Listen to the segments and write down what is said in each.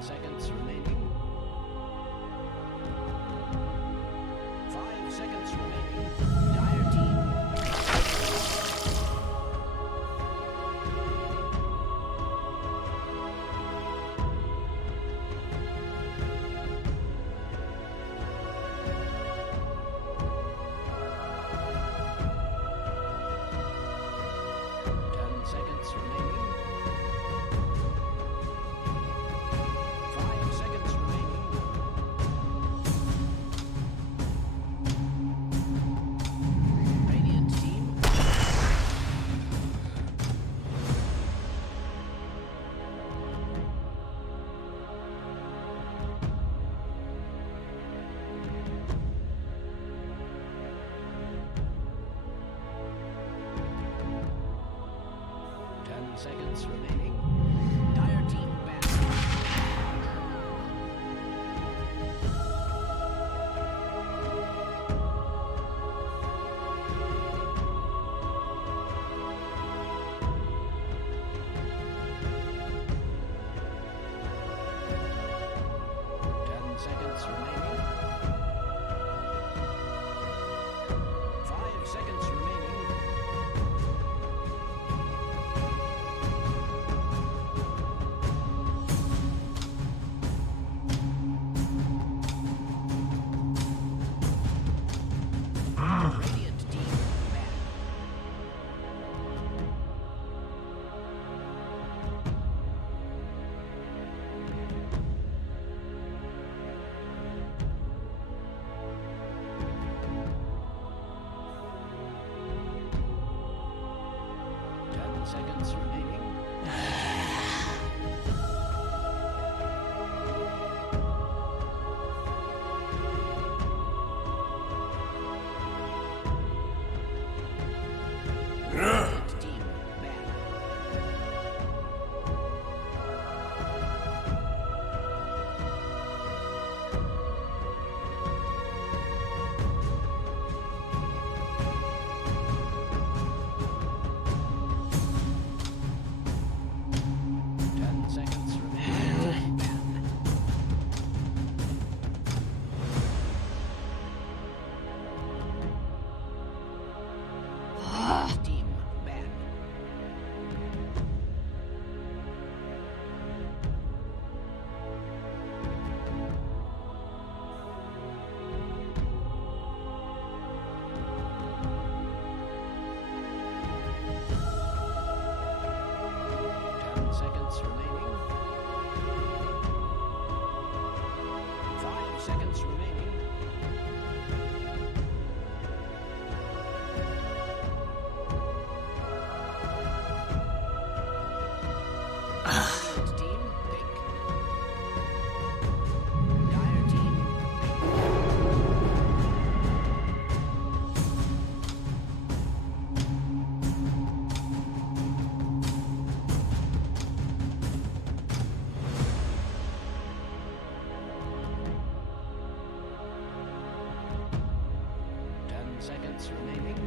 Seconds remaining. 5 seconds remaining. Dire team. 10 seconds remaining. 5 seconds remaining. Radiant team. 10 seconds remaining. Dire team back. Seconds remaining. 5 seconds remaining. Radiant team back. 10 seconds remaining. Radiant team back. 10 seconds remaining. Back. Team back. 10 seconds remaining. 5 seconds remaining. Radiant team pick. Dire team pick. 10 seconds remaining.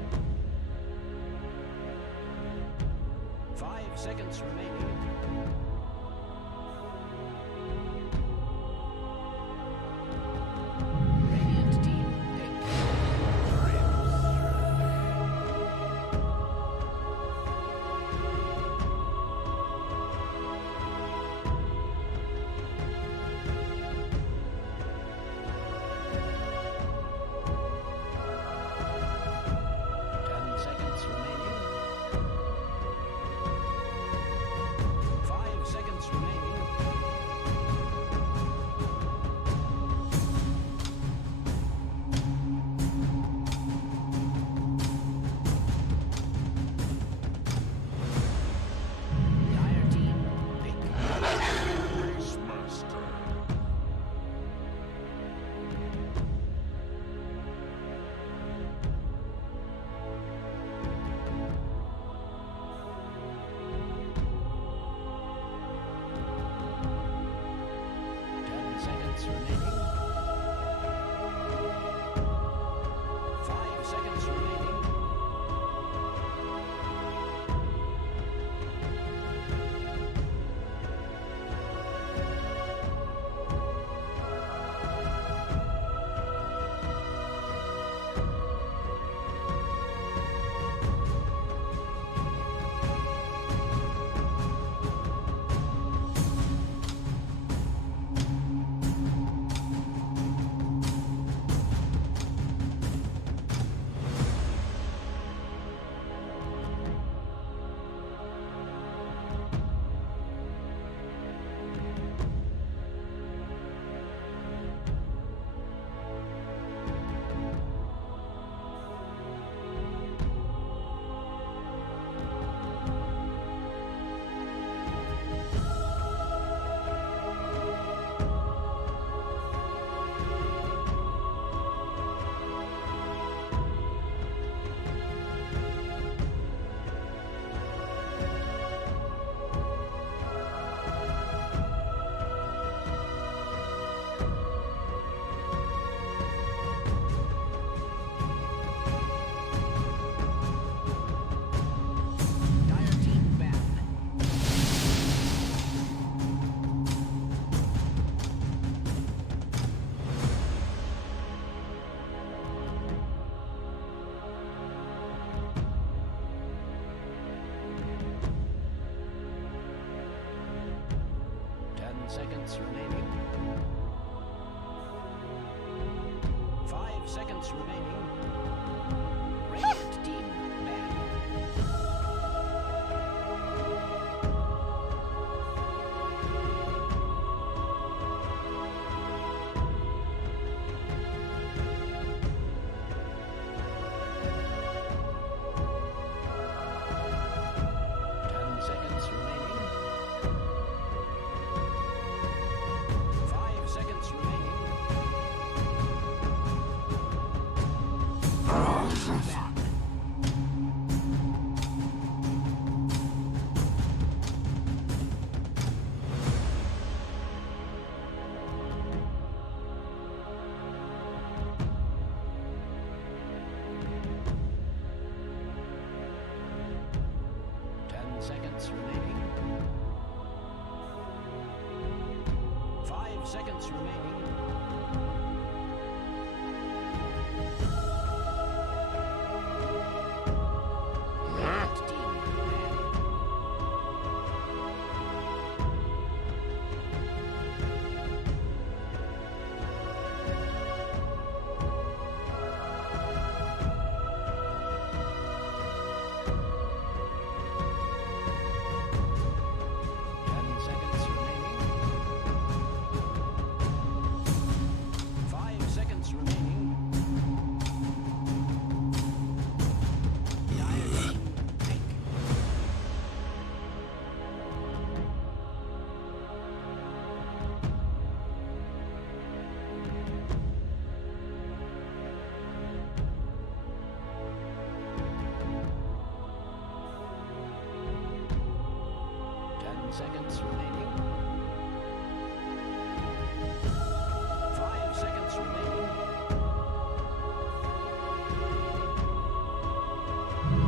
5 seconds remaining. Radiant team pick. 10 seconds remaining. 5 seconds remaining. 5 seconds remaining. Radiant team banned. 10 seconds remaining. 5 seconds remaining. Back. 10 seconds remaining. 5 seconds remaining. Radiant team banned. 10 seconds remaining. 5 seconds remaining. Dire team pick. 10 seconds remaining. 5 seconds remaining.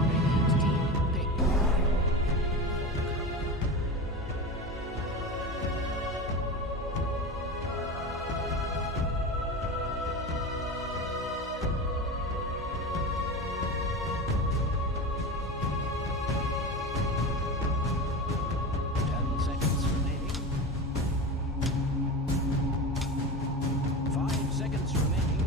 Radiant team pick. Ten seconds remaining. 5 seconds remaining.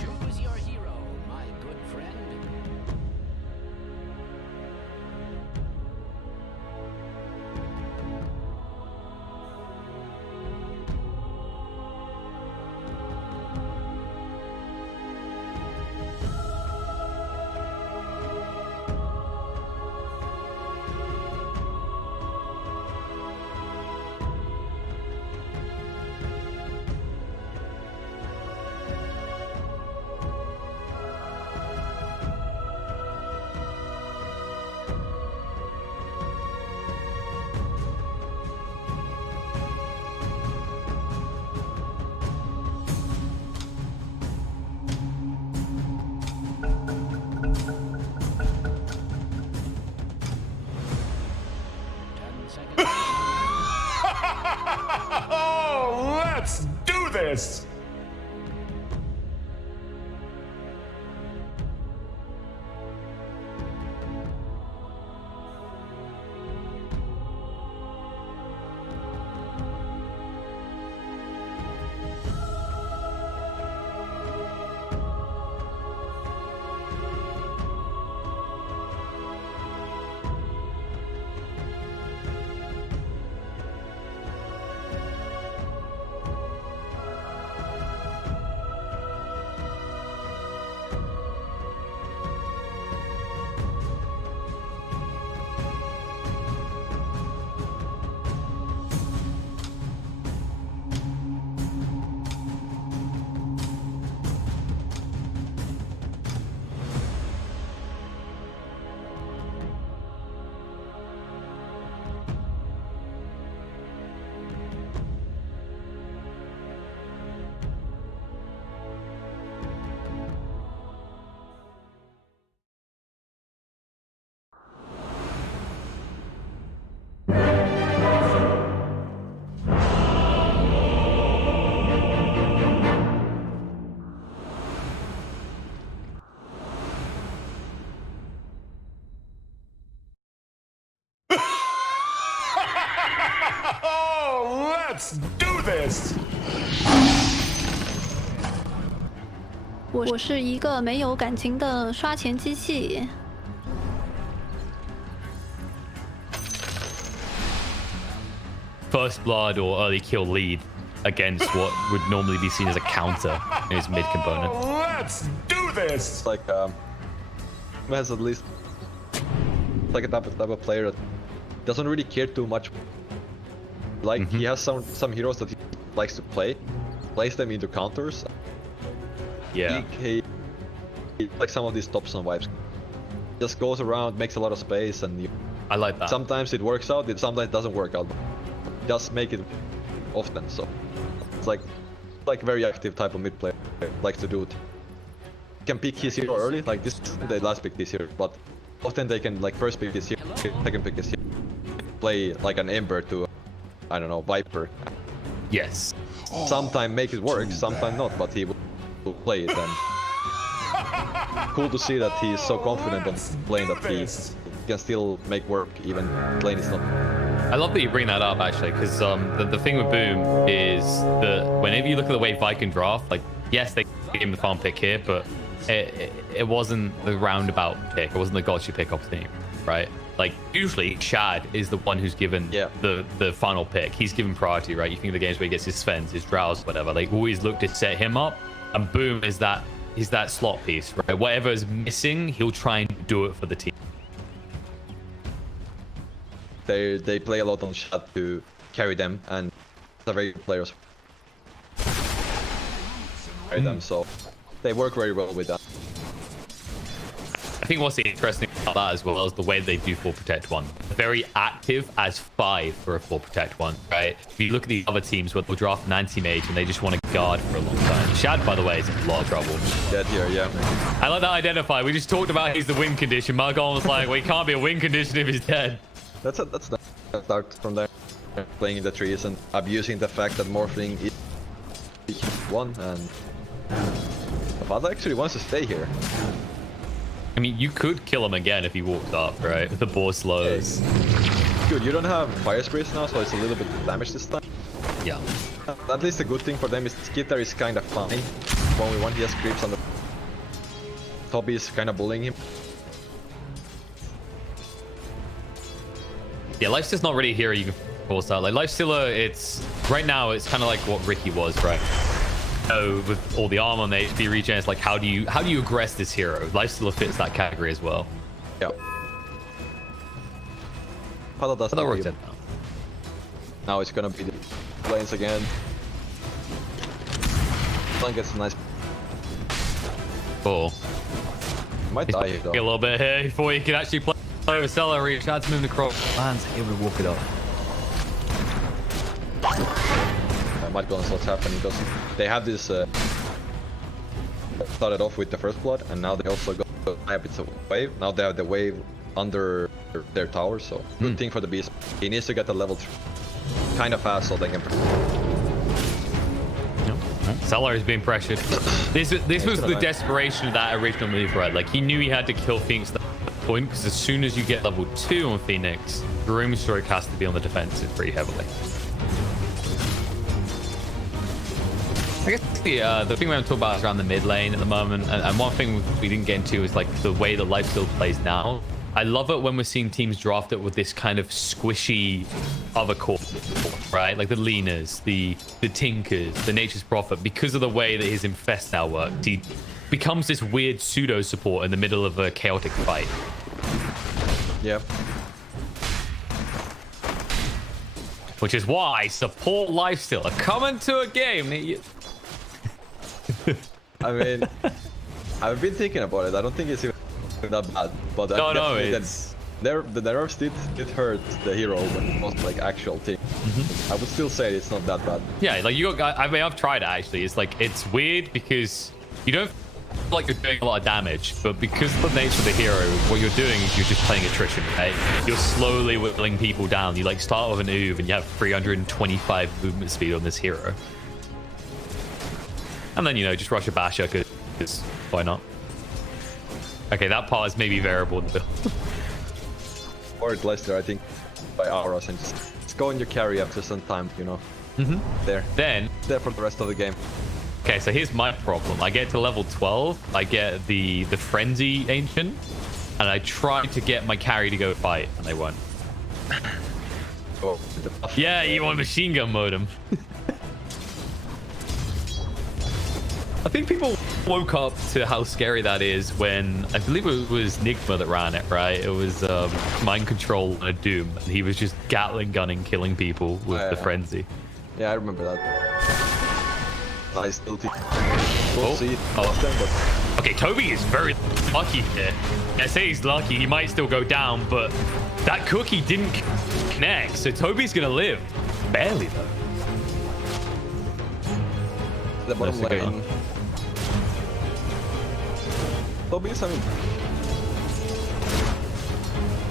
Choose your hero, my good friend. Oh, let's do this! Let's do this. 我是一个没有感情的刷钱机器。 First blood or early kill lead against what would normally be seen as a counter in his mid component. Let's do this. It's like has at least like a type of player that doesn't really care too much. Like he has some heroes that he likes to plays them into counters. Yeah. He like some of these top-some vibes. Just goes around, makes a lot of space, and I like that. sometimes it works out. Sometimes it doesn't work out. Just make it often. So it's like very active type of mid player likes to do it. Can pick his hero early, like this. They last pick this hero, but often they can like first pick this hero, second pick this hero, play like an Ember to, I don't know, Viper. Yes. Sometimes make it work, sometimes not, but he will play it. And cool to see that he's so confident on playing that he can still make work even playing is not. I love that you bring that up actually, because the thing with Boom is that whenever you look at the way Viking draft, like yes, they gave him the farm pick here, but it wasn't the roundabout pick. It wasn't the gotcha pick off team, right? Like usually Shad is the one who's given the final pick. He's given priority, right? You think of the games where he gets his Svens, his Drows, whatever. They always look to set him up, and Boom is that slot piece, right? Whatever is missing, he'll try and do it for the team. They play a lot on Shad to carry them, and they're very good players. Carry them, so they work very well with that. I think what's interesting about that as well is the way they do 4 Protect 1. Very active as 5 for a 4 Protect 1, right? If you look at the other teams where they'll draft an anti-mage and they just want to guard for a long time. Shad, by the way, is in a lot of trouble. Dead here, yeah. I like that identify. We just talked about he's the win condition. Mudgolems was like, well, he can't be a win condition if he's dead. That's nice. Start from there, playing in the trees and abusing the fact that morphling is one, and Father actually wants to stay here. I mean, you could kill him again if he walked up, right? With the boar slows. Good, you don't have fire sprays now, so it's a little bit damage this time. Yeah. At least the good thing for them is Skitter is kind of fine. 1v1, he has creeps on the Toby is kind of bullying him. Yeah, Lifesteal's not really a hero you can force out. Like Lifestealer, it's right now it's kind of like what Ricky was, right? So with all the armor and the HP regen, it's like how do you aggress this hero? Lifestealer fits that category as well. Yeah. Pada does That not works give. out now. Now it's gonna be the lanes again. One gets a nice. Cool. Might die here though. A little bit here before you can actually play over celery. Shad's moving across. Lands able to walk it up. I might go on what's happening because they have this started off with the first blood and now they also got a bit of wave. Now they have the wave under their tower, so good thing for the beast. He needs to get a level 3 kind of fast so they can. Celar is being pressured. This was the desperation of that original move, right? Like he knew he had to kill Phoenix at that point because as soon as you get level 2 on Phoenix, Broomstroke has to be on the defensive pretty heavily. I guess the thing we haven't talked about is around the mid lane at the moment, and one thing we didn't get into is like the way the Lifesteal plays now. I love it when we're seeing teams draft it with this kind of squishy other core, right? Like the Leaners, the Tinkers, the Nature's Prophet, because of the way that his Infest now works. He becomes this weird pseudo support in the middle of a chaotic fight. Yep. Which is why support Lifesteal are coming to a game. I mean, I've been thinking about it. I don't think it's even that bad, but No, it's... the nerfs did hurt the hero when it was like actual team. I would still say it's not that bad. Yeah, like you got. I mean, I've tried it actually. It's like it's weird because you don't feel like you're doing a lot of damage, but because of the nature of the hero, what you're doing is you're just playing attrition, right? You're slowly whittling people down. You like start with an Uv and you have 325 movement speed on this hero, and then just rush a basher because why not? Okay, that part is maybe variable in the build. Or Leicester, I think, by auras and just go in your carry after some time, There. Then, There for the rest of the game. okay, so here's my problem. I get to level 12, I get the Frenzy Ancient, and I try to get my carry to go fight, and they won't. Oh, the buff. Yeah, you want machine gun modem. I think people woke up to how scary that is when I believe it was Nigma that ran it, right? It was mind control and a Doom, and he was just Gatling gunning, killing people with the frenzy. Yeah, I remember that. I still think we'll see it often, but Okay, Toby is very lucky here. I say he's lucky, he might still go down, but that cookie didn't connect, so Toby's gonna live. Barely though. the bottom That's a good lane. Toby's, I mean,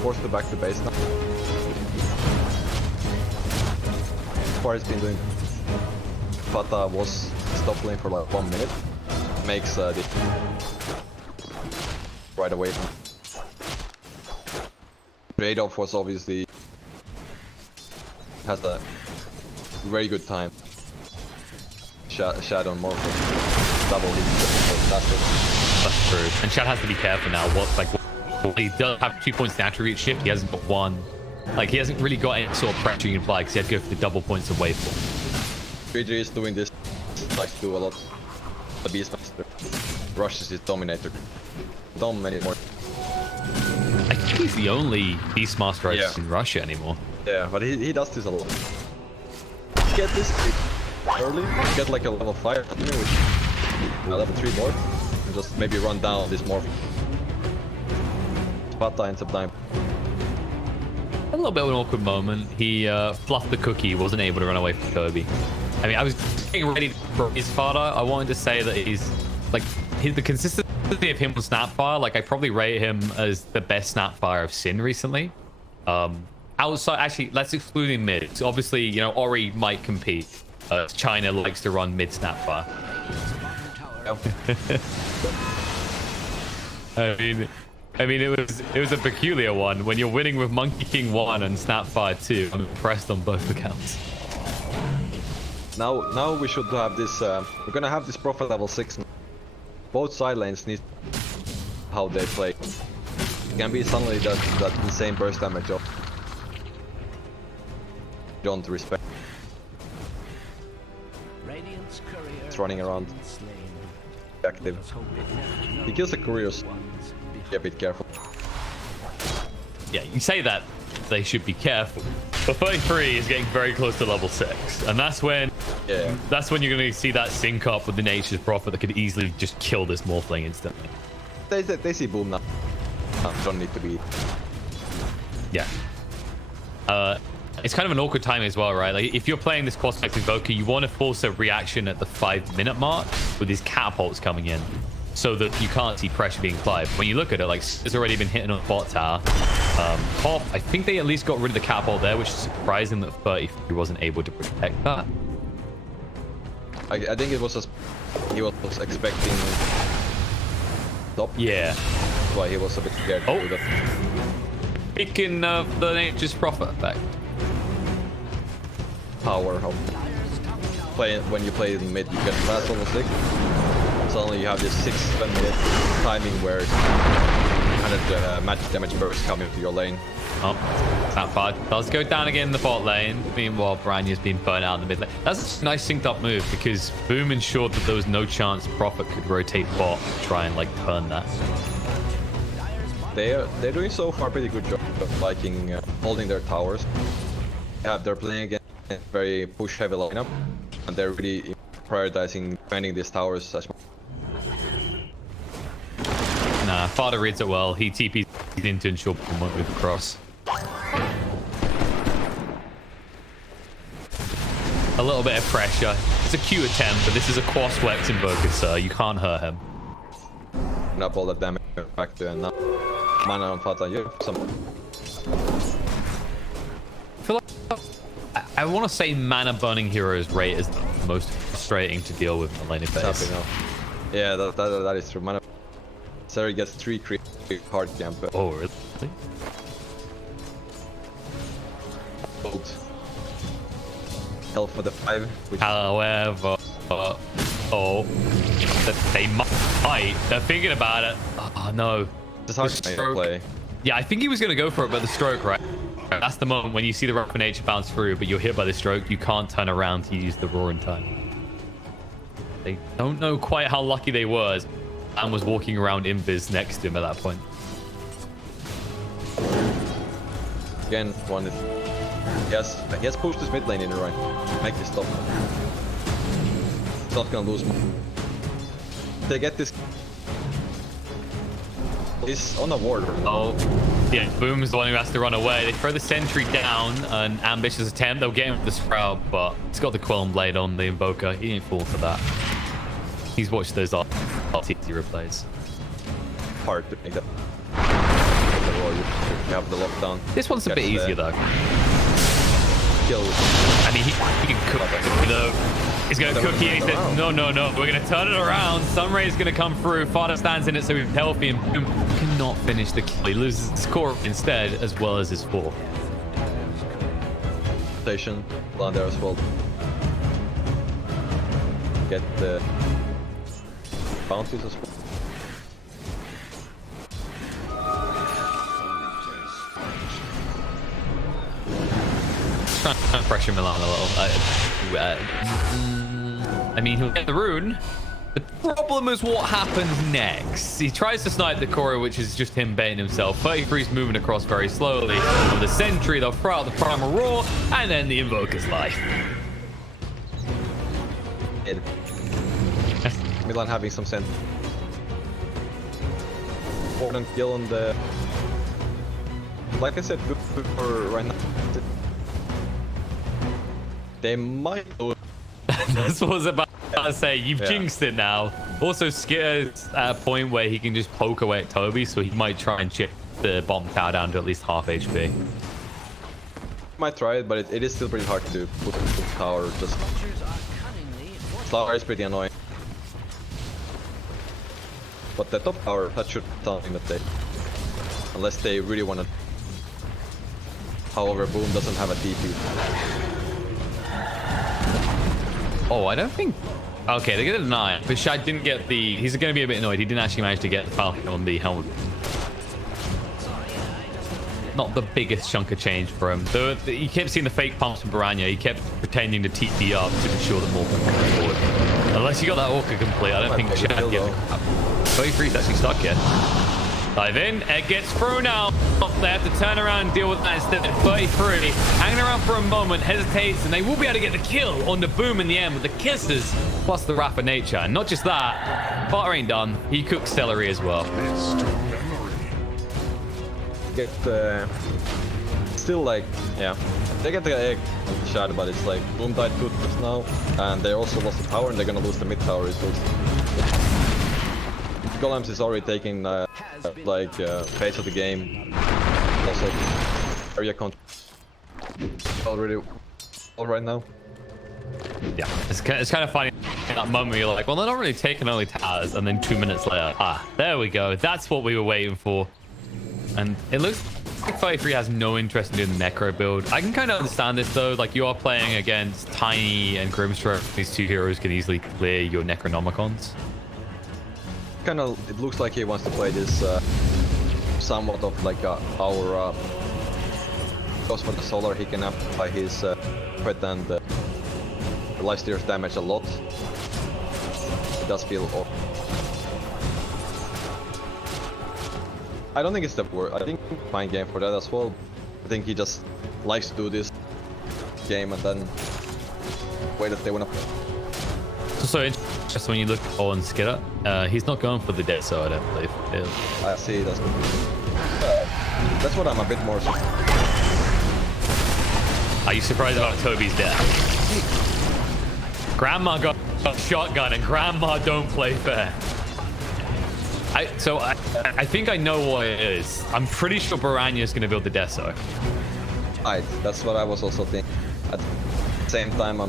forced to back to base now. Far has been doing. Fata was stop lane for like 1 minute. Makes this right away. Trade-off was obviously has a very good time. Shadow more double hit. That's it. That's true. And Shad has to be careful now. He does have 2 points in attribute shift. He hasn't got one. Like, he hasn't really got any sort of pressure you can apply because he had to go for the double points of waveform. 3G is doing this. Likes to do a lot. The Beastmaster rushes his Dominator. Don't many more. I think he's the only Beastmaster I've seen in Russia anymore. Yeah, but he does this a lot. Get this early, get like a level 5 with a level 3 more, and just maybe run down this morph. Sparta ends up dying. A little bit of an awkward moment. He fluffed the cookie, wasn't able to run away from Toby. I mean, I was getting ready for his father. I wanted to say that he's like the consistency of him on Snapfire. Like, I probably rate him as the best Snapfire I've seen recently. Outside, actually, let's exclude him mid. So obviously, you know, Ori might compete. China likes to run mid Snapfire. I mean, it was a peculiar one. When you're winning with Monkey King 1 and Snapfire 2, I'm impressed on both accounts. Now we should have this. We're gonna have this Prophet level 6. Both side lanes need how they play. It can be suddenly that insane burst damage of don't respect. Radiant's courier It's running around. Active. He kills the couriers. Be a bit careful. Yeah, you say that they should be careful. But 33 is getting very close to level 6, and that's when you're going to see that sync up with the Nature's Prophet that could easily just kill this Morphling instantly. They see boom now. Don't need to be. Yeah. It's kind of an awkward time as well, right? Like, if you're playing this Crossflex Invoker, you want to force a reaction at the 5-minute mark with these catapults coming in, so that you can't see pressure being applied. When you look at it, like, it's already been hitting on the bot tower. Top, I think they at least got rid of the catapult there, which is surprising that 33 wasn't able to protect that. I think it was just he was expecting top. Yeah. That's why he was a bit scared to do that. Speaking of the Nature's Prophet effect. Power of when you play in mid, you get fast level 6. Suddenly you have this 6-7 minute timing where magic damage burst coming to your lane. Oh, that bad. Does go down again in the bot lane. Meanwhile, Branya's been burnt out in the mid lane. That's a nice synced up move because Boom ensured that there was no chance Prophet could rotate bot and try and like turn that. They're doing so far pretty good job of liking holding their towers. They're playing against a very push heavy lineup, and they're really prioritizing defending these towers as much. Nah, Father reads it well. He TP's in to ensure Boom won't move across. A little bit of pressure. It's a Q attempt, but this is a Crossflex Invoker, sir. You can't hurt him. Up all that damage back to and now. Mana on Fata, you have some. I feel like I want to say mana burning heroes rate is the most frustrating to deal with in the laning phase. Yeah, that is true. Mana Sari gets 3 creep hard camp. Oh, really? himself for the 5. Which However, they might. They're thinking about it. Oh no. it's hard to play. Yeah, I think he was going to go for it, but the stroke, right? That's the moment when you see the rough nature bounce through, but you're hit by the stroke. You can't turn around to use the roar in time. They don't know quite how lucky they were. And was walking around invis next to him at that point. Again, one is... He has pushed his mid lane in the right. Make this stop. He's not gonna lose. They get this... He's on a ward. Oh, yeah, Boom's the one who has to run away. They throw the sentry down, an ambitious attempt. They'll get him with the Sprout, but he's got the Quillen Blade on the Invoker. He didn't fall for that. He's watched those RTT replays. Hard to make that. You have the lockdown. This one's a bit easier though. Kill. I mean, he can cook, you know. He's going to cook here. He says, no, we're going to turn it around. Sunray's going to come through. Fada stands in it, so he's healthy, and Boom cannot finish the kill. He loses his core instead, as well as his 4. Station, land there as well. Get the bounties as well. Trying to pressure Milan a little. I mean, he'll get the rune. The problem is what happens next. He tries to snipe the Koro, which is just him baiting himself. 33's moving across very slowly. With the sentry, they'll throw out the primal roar, and then the Invoker's life. Milan having some sense. Important kill on the... Like I said, good for right now. They might do it. That's what I was about to say. You've jinxed it now. Also, Skitter's at a point where he can just poke away at Toby, so he might try and chip the bottom tower down to at least half HP. Might try it, but it is still pretty hard to do. Put the tower just... Tower is pretty annoying. But the top tower, that should be something that they... Unless they really want to... However, Boom doesn't have a DP. Oh, I don't think... Okay, they get a 9. But Shad didn't get the... He's going to be a bit annoyed. He didn't actually manage to get the Falcon on the helmet. Not the biggest chunk of change for him. Though he kept seeing the fake pumps from Baranya. He kept pretending to TP up to ensure that more can come forward. Unless you got that Orca complete, I don't think Shad gets the crap. 33's actually stuck yet. Dive in, it gets through now. They have to turn around and deal with that instead. 33 hanging around for a moment, hesitates, and they will be able to get the kill on the Boom in the end with the kisses plus the Wrath of Nature. And not just that, Potter ain't done. He cooks celery as well. Get still like, yeah, they get the egg shot, but it's like Boom died 2 times now, and they also lost the tower, and they're gonna lose the mid tower as well. Golems is already taking pace of the game. Also, area control already all right now. Yeah, it's kind of funny in that moment where you're like, well, they're not really taking only towers, and then 2 minutes later, there we go. That's what we were waiting for. And it looks like 33 has no interest in doing the Necro build. I can kind of understand this though. Like, you are playing against Tiny and Grimstroke. These 2 heroes can easily clear your Necronomicons. Kind of, it looks like he wants to play this somewhat of like a power goes for the solar. He can amplify his threat and lifesteal's damage a lot. It does feel off. I don't think it's the word. I think fine game for that as well. I think he just likes to do this game and then wait if they wanna play. So interesting when you look on Skitter, he's not going for the death, so I don't believe. I see, that's what I'm a bit more surprised. Are you surprised about Toby's death? Grandma got a shotgun and Grandma don't play fair. I think I know what it is. I'm pretty sure Baranya's going to build the Deso. Alright, that's what I was also thinking. At the same time,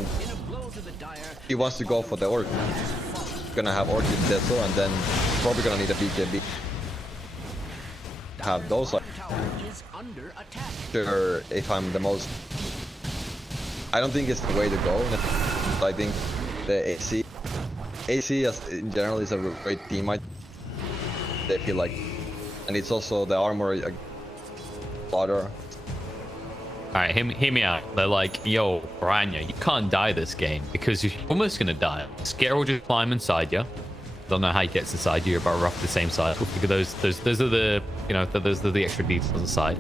he wants to go for the Orc. Gonna have Orc with Deso, and then probably gonna need a BKB. Have those. Sure, if I'm the most I don't think it's the way to go. I think the AC as in general is a great teammate. They feel like, and it's also the armor water. Alright, hear me out. They're like, yo, Rania, you can't die this game because you're almost gonna die. Scare will just climb inside you. Don't know how he gets inside you, you're about roughly the same size. Because those are the, you know, those are the extra details on the side.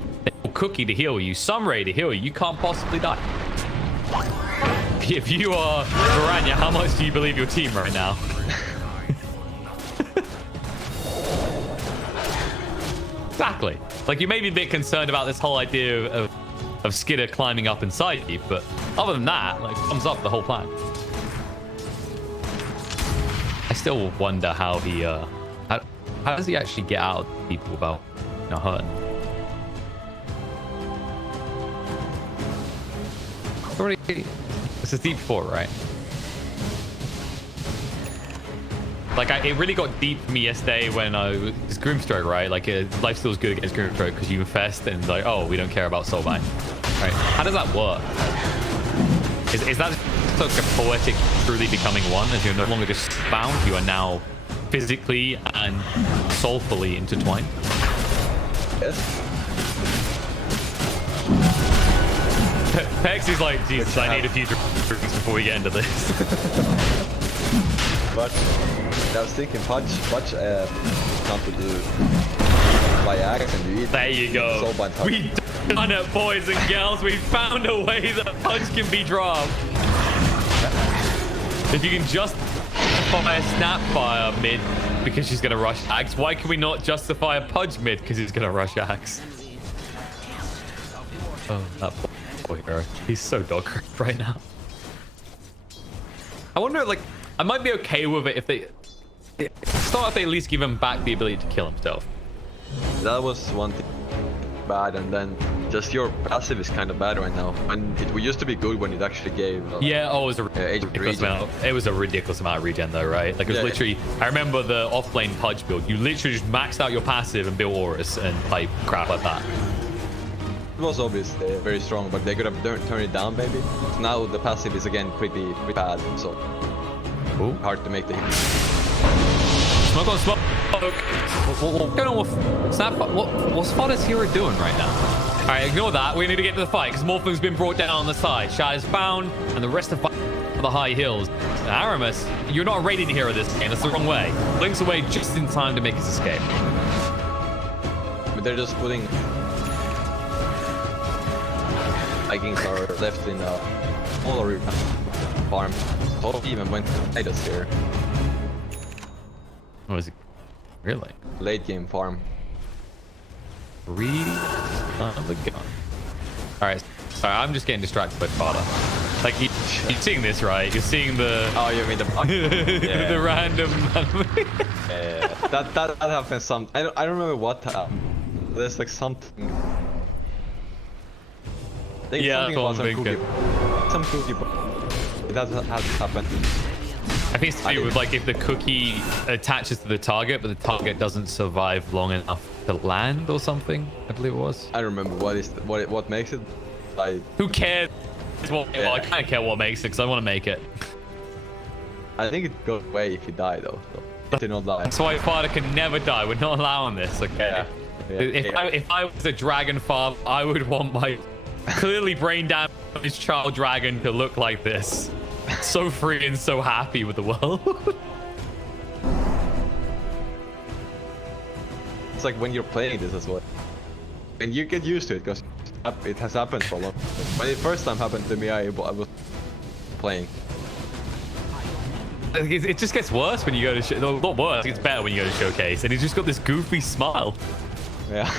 Cookie to heal you, Sunray to heal you, you can't possibly die. If you are Rania, how much do you believe your team right now? Exactly. Like, you may be a bit concerned about this whole idea of Skidder climbing up inside you, but other than that, like, thumbs up the whole plan. I still wonder how he, how does he actually get out of people without, you know, hurting? Already, this is deep 4, right? Like, it really got deep for me yesterday when it's Grimstroke, right? Like, life steal is good against Grimstroke because you infest and like, oh, we don't care about Soulbind, right? How does that work? Is that like a poetic truly becoming one, as you're no longer just bound, you are now physically and soulfully intertwined? Yes. Pex is like, Jesus, I need a few drinks before we get into this. But I was thinking Pudge come to do by axe and you eat. There you go. We done it, boys and girls. We found a way that Pudge can be dropped. If you can justify Snapfire mid because she's gonna rush axe, why can we not justify a Pudge mid because he's gonna rush axe? Oh, that poor hero. He's so dog right now. I wonder, like, I might be okay with it if they start if they at least give him back the ability to kill himself. That was one thing bad, and then just your passive is kind of bad right now. And it used to be good when it actually gave. Yeah, oh, it was a ridiculous amount. It was a ridiculous amount of regen though, right? Like, it was literally. I remember the off-lane Pudge build. You literally just maxed out your passive and built auras and like crap like that. It was obviously very strong, but they could have turned it down maybe. Now the passive is again pretty bad, so. Ooh. Hard to make the hit. Smoke on smoke. What's going on with Snap? What's Fodder's hero doing right now? All right, ignore that. We need to get to the fight because Morphing's been brought down on the side. Shad is bound, and the rest of the high hills. Aramis, you're not a radiant hero this game. That's the wrong way. Link's away just in time to make his escape. But they're just putting Vikings are left in smaller farm. Oh, even went to Titus here. What is it? Really? Late game farm. Greedy son of a gun. Alright, sorry, I'm just getting distracted by Fodder. Like, you're seeing this, right? You're seeing the... Oh, you mean the... yeah. The random... yeah, that happens some... I don't remember what happened. There's like something... Yeah, that's what I'm thinking. Some cookie... That has happened. I think it's to do with like if the cookie attaches to the target, but the target doesn't survive long enough to land or something. I believe it was. I don't remember what makes it. Who cares? Well, I kind of care what makes it because I want to make it. I think it goes away if you die though. So do not die. That's why Fodder can never die. We're not allowing this. Okay. Yeah. If I was a dragon farm, I would want my clearly brain damaged child dragon to look like this. So free and so happy with the world. It's like when you're playing this as well, and you get used to it because it has happened for a long time. When it first time happened to me, I was playing. It just gets worse when you go to not worse. It's better when you go to showcase, and he's just got this goofy smile. Yeah.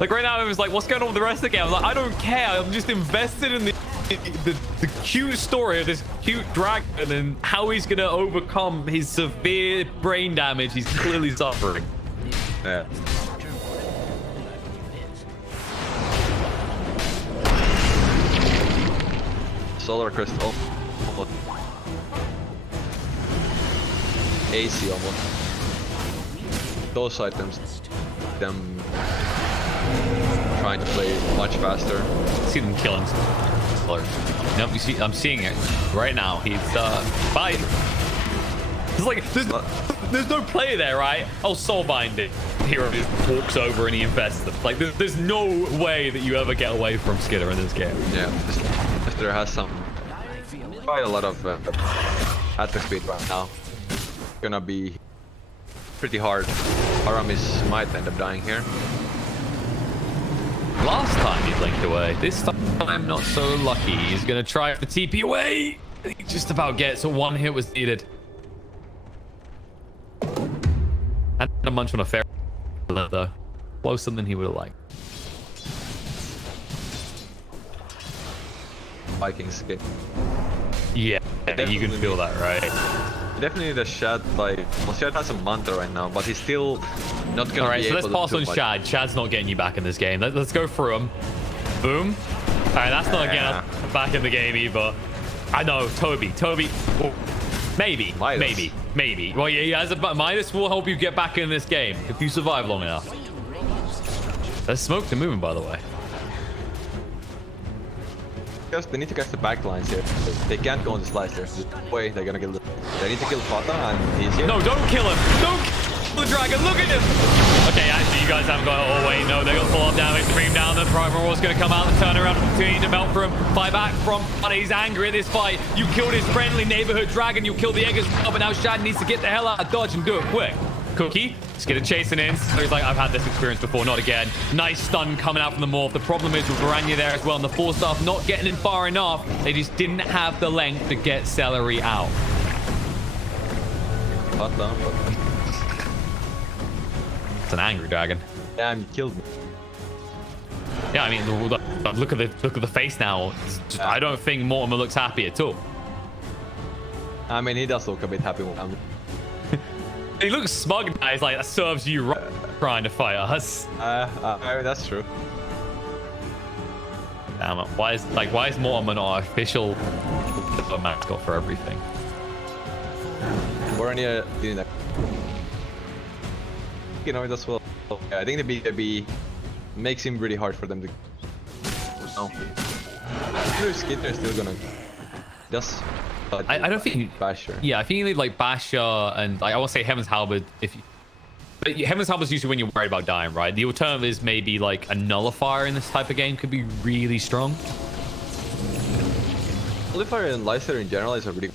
Like right now, it was like, what's going on with the rest of the game? I was like, I don't care. I'm just invested in the cute story of this cute dragon and how he's gonna overcome his severe brain damage he's clearly suffering. Yeah. Solar crystal. AC almost. Those items. Them trying to play much faster. See them killing. Nope, you see, I'm seeing it right now. He's fighting. It's like there's no player there, right? Oh, soulbind it. Hero just walks over and he invests them. Like there's no way that you ever get away from Skitter in this game. Yeah, Skitter has quite a lot of attack speed right now. Gonna be pretty hard. Aramis might end up dying here. Last time he blinked away. This time not so lucky. He's gonna try to TP away. He just about gets one hit was needed. And a munch on a fair though. Closer than he would have liked. Viking skip. Yeah, you can feel that, right? Definitely the Shad, like, well, Shad has a mantra right now, but he's still not gonna Alright, be so able let's pass to on do much. Shad. Shad's not getting you back in this game. Let's go through him. Boom. Alright, that's not getting us back in the game either. I know, Toby. Well, maybe. Well, yeah, as a Midas will help you get back in this game if you survive long enough. There's smoke to moving, by the way. Because they need to catch the back lines here. They can't go on the slice there. There's no way they're gonna kill the... They need to kill Fata and he's here. No, don't kill him. Don't kill the dragon. Look at him. Okay, actually, you guys haven't got... Oh, wait, no. They got full up damage. Stream down. The Primal War's going to come out. The turnaround opportunity to melt for him. Fight back from... He's angry at this fight. You killed his friendly neighborhood dragon. You killed the egg as well. But now Shad needs to get the hell out of dodge and do it quick. Cookie, Skitter chasing in. So he's like, I've had this experience before, not again. Nice stun coming out from the morph. The problem is with Varanya there as well, and the 4-staff not getting in far enough. They just didn't have the length to get Celery out. It's an angry dragon. Damn, you killed me. Yeah, I mean, look at the face now. Just, I don't think Mortimer looks happy at all. I mean, he does look a bit happy when I'm... He looks smug now. He's like, that serves you right trying to fight us. I mean, that's true. Damn it. Why is Mortimer not official mascot for everything? Warren doing that. You know, that's well. Yeah, I think the BTB makes him really hard for them to. No. Skitter is still gonna just. I don't think Basher. Yeah, I think you need like Basher and like, I won't say Heaven's Halberd but Heaven's Halberd is usually when you're worried about dying, right? The alternative is maybe like a nullifier in this type of game could be really strong. Nullifier and Lyster in general is a really.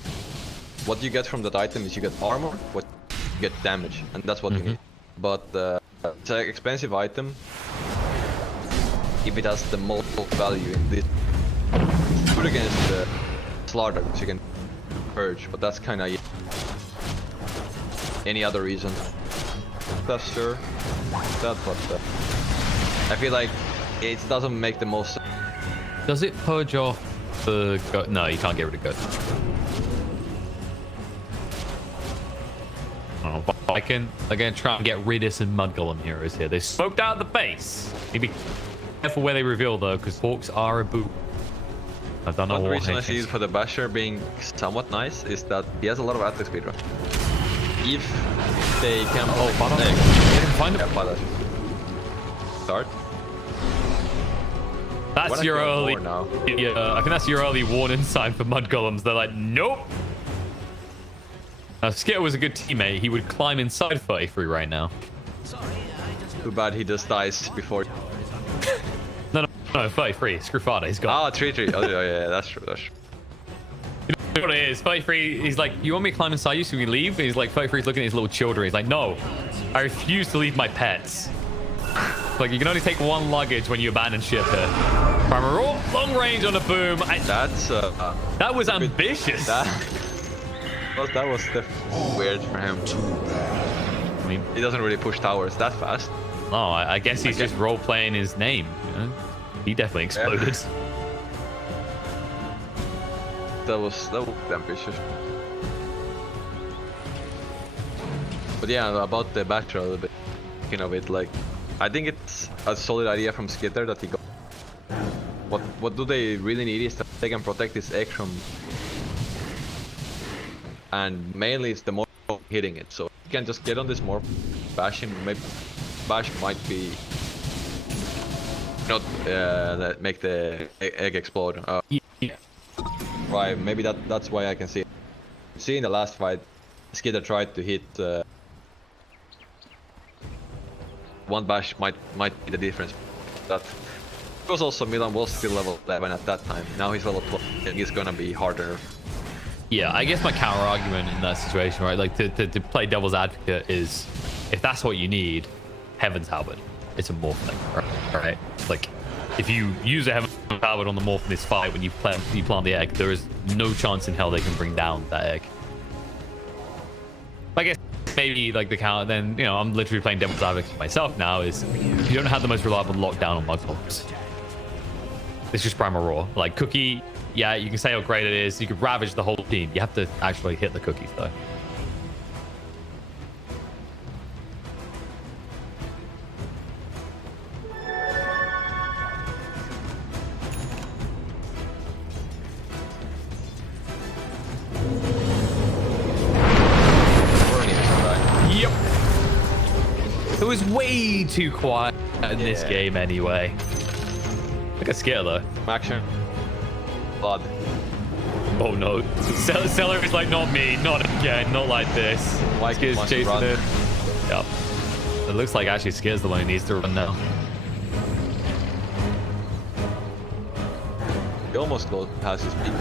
What you get from that item is you get armor, what you get damage, and that's what you need. But it's an expensive item. If it has the most value in this, it's good against the Slaughter, which you can purge, but that's kind of any other reason. That's sure. That's what. I feel like it doesn't make the most. Does it purge off the gut? No, you can't get rid of gut. Oh, but I can again try and get rid of some Mudgolem heroes here. They smoked out the base. Be careful where they reveal though, because Hawks are a boot. I've done One reason I see for the Basher being somewhat nice is that he has a lot of attack speed, right? If they can... Oh, bottom. They can find him. Yeah, start. That's your early... Yeah, I think that's your early warning sign for Mudgolems. They're like, nope. Now, Skitter was a good teammate. He would climb inside 33 right now. Too bad he just dies before... No, 33. Screw Fada. He's gone. Ah, 3-3. Oh, yeah, that's true. That's true. You know what it is? 33, he's like, you want me to climb inside you so we leave? And he's like, 33's looking at his little children. He's like, no, I refuse to leave my pets. Like, you can only take one luggage when you abandon ship here. Primal Roar, long range on a boom. That was ambitious. That was weird for him. I mean, he doesn't really push towers that fast. No, I guess he's just role-playing his name. You know? He definitely exploded. Yeah. That was ambitious. But yeah, about the Batra a little bit. Thinking of it, like, I think it's a solid idea from Skitter that he got. What do they really need is that they can protect this egg from, and mainly it's the more hitting it. So you can just get on this more bash him. Maybe bash might be not make the egg explode. Yeah. Right, maybe that's why I can see. See in the last fight, Skitter tried to hit. One bash might be the difference. That because also Milan was still level 11 at that time. Now he's level 12, and he's gonna be harder. Yeah, I guess my counter argument in that situation, right, like to play devil's advocate is, if that's what you need, Heaven's Halberd. It's a morph thing, right? Like, if you use a Heaven's Halberd on the morph in this fight when you plant the egg, there is no chance in hell they can bring down that egg. I guess maybe like the counter, then, you know, I'm literally playing devil's advocate myself now, is you don't have the most reliable lockdown on Mudgolems. It's just Primal Raw. Like, Cookie, yeah, you can say how great it is. You could ravage the whole team. You have to actually hit the cookies, though. Yep. It was way too quiet in this game anyway. Look at Skitter, though. Action. Blood. Oh no. Seller is like, not me, not again, not like this. Skitter's chasing it. Yep. It looks like actually Skitter's the one who needs to run now. He almost close past his peak.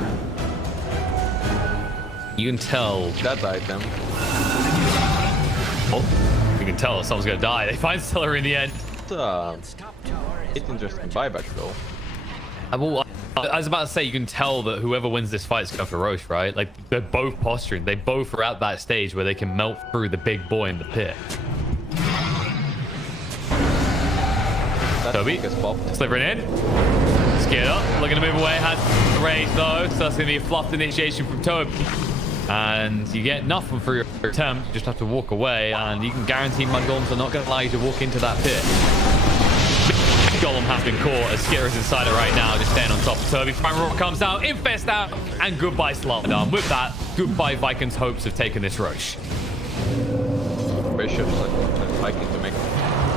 You can tell. That item. Oh, you can tell someone's gonna die. They find Seller in the end. It's interesting buyback though. Well, I was about to say, you can tell that whoever wins this fight is going for Roche, right? Like, they're both posturing. They both are at that stage where they can melt through the big boy in the pit. Toby, slivering in. Skitter, looking to move away. Has the rage, though, so that's going to be a fluffed initiation from Toby. And you get nothing for your attempt. You just have to walk away, and you can guarantee Mudgolems are not going to allow you to walk into that pit. Golem has been caught as Skitter is inside it right now, just staying on top of Toby. Primal Roar comes out, Infest out, and goodbye Slardar. With that, goodbye Vikings' hopes of taking this rush. Bishops like Viking to make.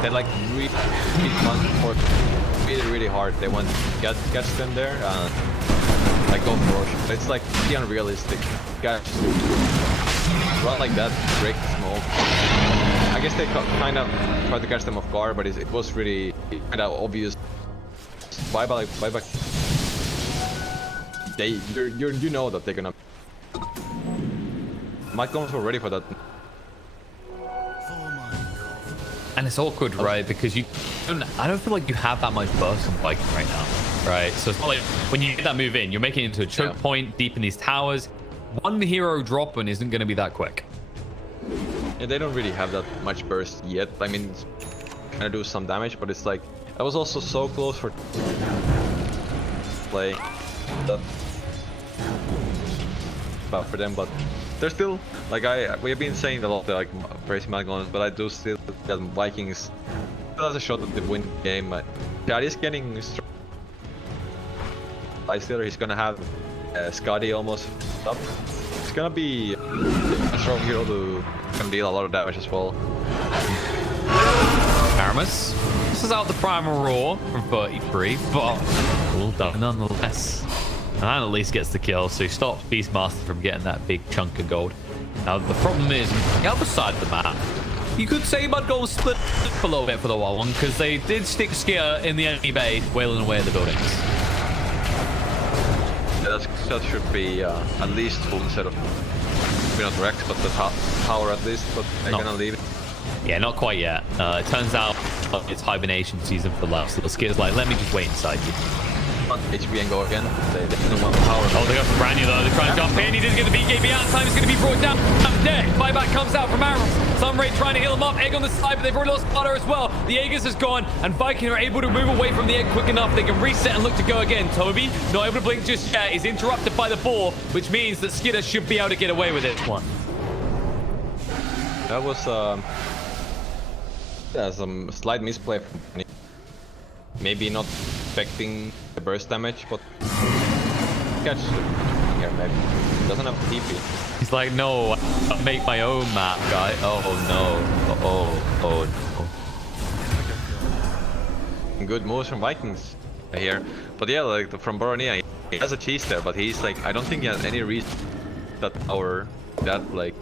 They like really really hard. They want to catch them there and like go for Roche. It's like the unrealistic. Guys run like that, break the smoke. I guess they kind of tried to catch them off guard, but it was really kind of obvious. Buyback. You know that they're gonna. Mudgolems were ready for that. And it's awkward, right? Because I don't feel like you have that much burst on Viking right now, right? So it's not like when you get that move in, you're making it into a choke point deep in these towers. One hero dropping isn't going to be that quick. Yeah, they don't really have that much burst yet. I mean, it's gonna do some damage, but it's like I was also so close for play for them, but they're still like we have been saying a lot like praising Mudgolems, but I do still get Vikings has a shot at the win game. Yeah, he's getting strong. He's gonna have Scotty almost up. It's gonna be a strong hero who can deal a lot of damage as well. Aramis, this is out the Primal Roar from 33, but well done nonetheless. And that at least gets the kill, so he stops Beastmaster from getting that big chunk of gold. Now the problem is, the other side of the map, you could say Mudgolems split a little bit for the one, because they did stick Skitter in the enemy base, wailing away at the buildings. Yeah, that should be at least full instead of, maybe not Rex, but the tower at least, but they're gonna leave it. Yeah, not quite yet. It turns out it's hibernation season for love, so the Skitter's like, let me just wait inside you. HP and go again. They don't want power. Oh, they got from Brand New though. They're trying to jump in. He doesn't get the BKB out in time. He's going to be brought down. Dead. Buyback comes out from Aramis. Sunray trying to heal him up. Egg on the side, but they've already lost Butter as well. The Aegis is gone, and Viking are able to move away from the egg quick enough. They can reset and look to go again. Toby, not able to blink just yet. He's interrupted by the ball, which means that Skitter should be able to get away with it. That was some slight misplay from me. Maybe not expecting the burst damage, but catch here maybe. Doesn't have TP. He's like, no, I'll make my own map, guy. Oh no. Oh. some good moves from Vikings here. But yeah, like from Boronia, he has a cheese there, but he's like, I don't think he has any reason that like,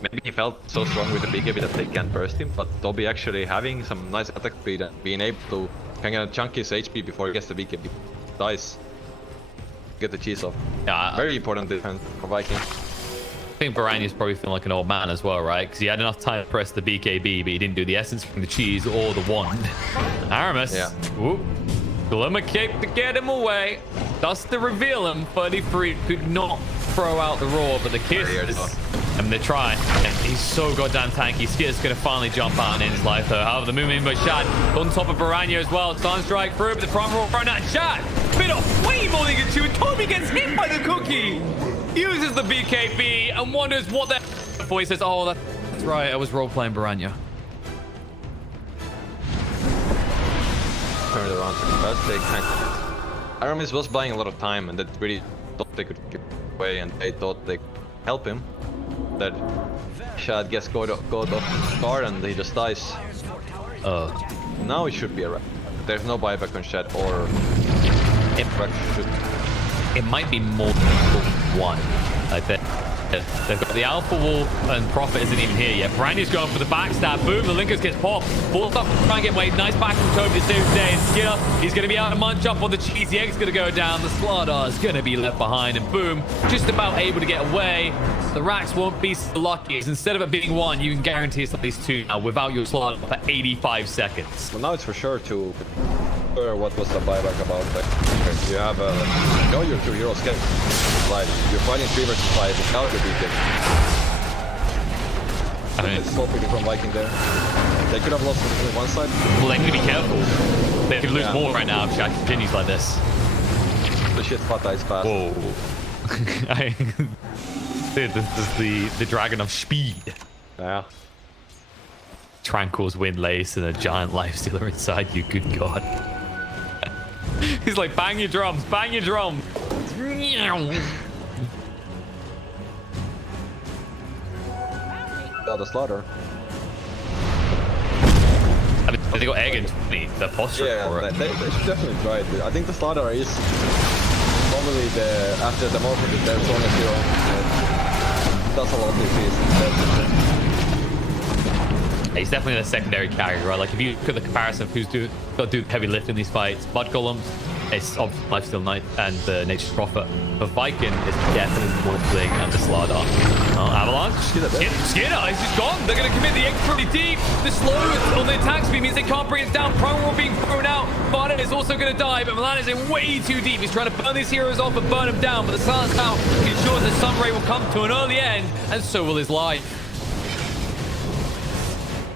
maybe he felt so strong with the BKB that they can't burst him, but Dobby actually having some nice attack speed and being able to kind of chunk his HP before he gets the BKB. Dies. Get the cheese off. Yeah, very important defense for Viking. I think Barania's probably feeling like an old man as well, right? Because he had enough time to press the BKB, but he didn't do the essence from the cheese or the wand. Aramis. Yeah. Whoop. Glimmer cape to get him away. Thus to reveal him. 33 could not throw out the roar, but the kisses. And they're trying. And he's so goddamn tanky. Skitter's going to finally jump out and end his life, though. However, the movement by Shad on top of Barania as well. Sunstrike through, but the front roll right now. Shad bit off way more than he can chew. And Toby gets hit by the cookie. Uses the BKB and wonders what the before he says, oh, that's right. I was role-playing Barania. Turn it around fast. They kind of... Aramis was buying a lot of time, and they really thought they could get away, and they thought they could help him. That Shad gets caught off guard, and he just dies. Now it should be a wrap. There's no buyback on Shad, or it might be more than one. I think they've got the Alpha Wolf, and Prophet isn't even here yet. Brandy's going for the backstab. Boom, the Linkers gets popped. Ball's up, try and get waved. Nice back from Toby to save the day. And Skinner, he's going to be able to munch up on the cheese. The egg's going to go down. The Slardar is going to be left behind. And boom, just about able to get away. The Racks won't be so lucky. Instead of it being one, you can guarantee it's at least two now without your Slardar for 85 seconds. Well, now it's for sure to... What was the buyback about? Like, you have know your two heroes get like you're fighting 3 versus 5 without your BKB. I mean, it's slow picking from Viking there. They could have lost on one side. Well, they need to be careful. They could lose more right now if Jack continues like this. The shit Fata is fast. Whoa. Dude, this is the dragon of speed. Yeah. Tranquil's wind lace and a giant life stealer inside you. Good God. He's like, bang your drums, bang your drums. The slaughter. I mean, they got egg and the posture for it. They should definitely try it. I think the slaughter is probably after the morphin their strongest hero. Does a lot of DPS. He's definitely the secondary carry, right? Like if you look at the comparison of who's got to do heavy lift in these fights, Mudgolems, it's obviously Lifesteal Knight and Nature's Prophet. But Viking is definitely the Wolfling and the Slardar. Oh, Avalanche. Skinner, he's just gone. They're going to commit the egg pretty deep. The slow on the attack speed means they can't bring it down. Prime Roar being thrown out. Vardin is also going to die, but Milan is in way too deep. He's trying to burn these heroes off and burn them down. But the silence now ensures that Sunray will come to an early end, and so will his life.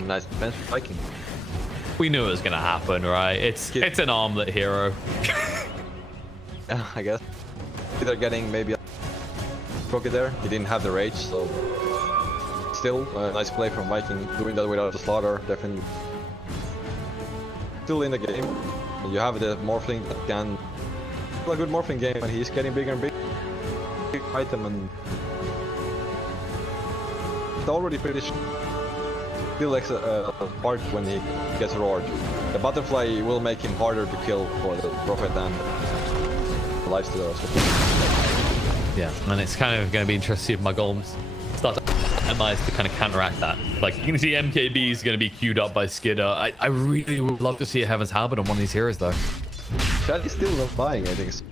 Nice defense for Viking. We knew it was gonna happen, right? It's an armlet hero. Yeah, I guess. They're getting maybe a crooked there. He didn't have the rage, so still a nice play from Viking. Doing that without the slaughter, definitely. Still in the game. And you have the Morphling that can do a good Morphling game, and he's getting bigger and bigger. Big item, and it's already pretty. Still like part when he gets roared. The butterfly will make him harder to kill for the Prophet and the Lifestealer as well. Yeah, and it's kind of going to be interesting if my golems start to MIs to kind of counteract that. Like, you can see MKB is going to be queued up by Skidder. I really would love to see a Heaven's Halberd on one of these heroes, though. Chad is still not buying, I think. It's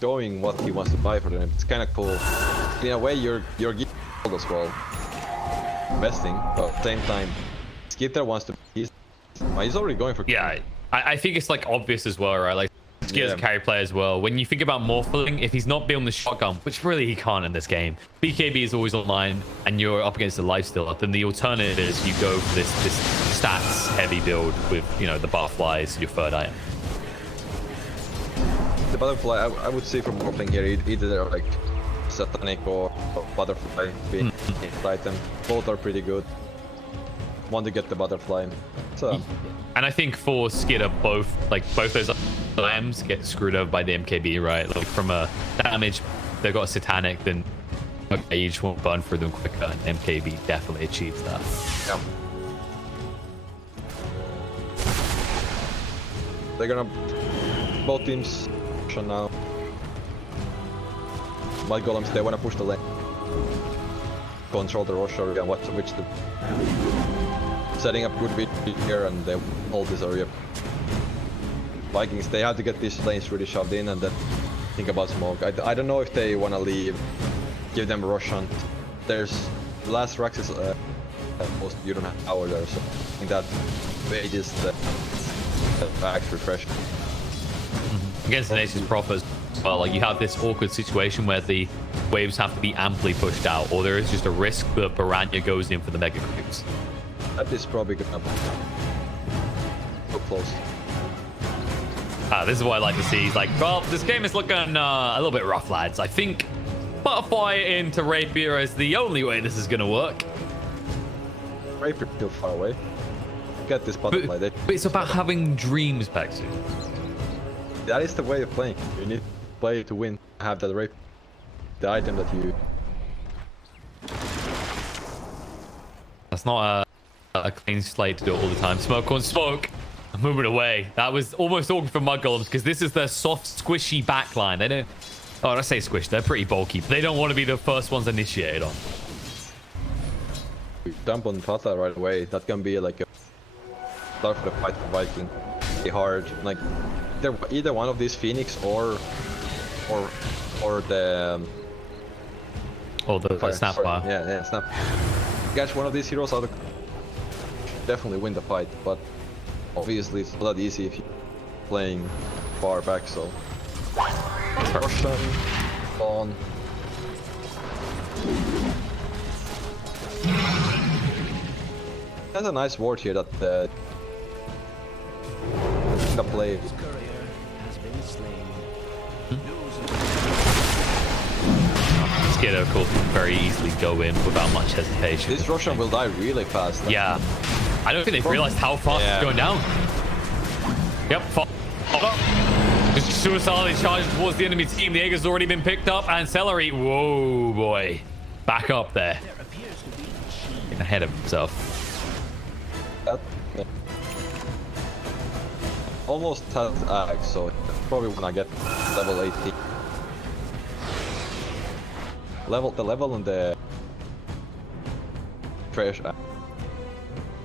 showing what he wants to buy for them. It's kind of cool. In a way, you're giving as well. Investing, but at the same time, Skitter wants to. He's already going for. Yeah, I think it's like obvious as well, right? Like Skitter's a carry player as well. When you think about Morphling, if he's not building the shotgun, which really he can't in this game, BKB is always online, and you're up against the Lifestealer. Then the alternative is you go for this stats heavy build with the barflies, your third item. The butterfly, I would say from Morphling here, either they're like Satanic or Butterfly being item. Both are pretty good. Want to get the Butterfly. So. And I think for Skidder, both those items get screwed over by the MKB, right? Like from a damage, they've got a Satanic, then each won't burn through them quicker, and MKB definitely achieves that. Yeah. They're gonna both teams Russian now. Mudgolems, they wanna push the lane. Control the Rosh area and watch which the setting up good bit here and they hold this area. Vikings, they have to get these lanes really shoved in and then think about smoke. I don't know if they wanna leave, give them Russian. There's last Rax is most you don't have power there, so I think that wages the Rax refresh. Against the Nation's Prophets, well, like you have this awkward situation where the waves have to be amply pushed out, or there is just a risk that Baranya goes in for the mega creeps. That is probably gonna be so close. This is what I like to see. He's like, well, this game is looking a little bit rough, lads. I think Butterfly into Rapier is the only way this is going to work. Rapier too far away. Get this Butterfly. But it's about having dreams, Pexu. That is the way of playing. You need to play to win. Have that Rapier. The item that you... That's not a clean slate to do it all the time. Smoke on smoke. I'm moving away. That was almost awkward for Mudgolems because this is their soft, squishy backline. They don't... Oh, I say squish. They're pretty bulky. They don't want to be the first ones initiated on. Dump on Tata right away. That can be like a start for the fight for Viking. Be hard. Like either one of these Phoenix or the snap fire. Yeah, snap. Catch one of these heroes out of definitely win the fight, but obviously it's not that easy if you're playing far back, so Russian on. That's a nice ward here that the play. His courier has been slain. Skiddo could very easily go in without much hesitation. This Russian will die really fast. Yeah. I don't think they've realized how fast it's going down. Yep. Just suicidally charged towards the enemy team. The Aegir's already been picked up and Celery. Whoa, boy. Back up there. There appears to be a machine. Getting ahead of himself. Almost has Ag, so probably when I get level 18. The level on the trash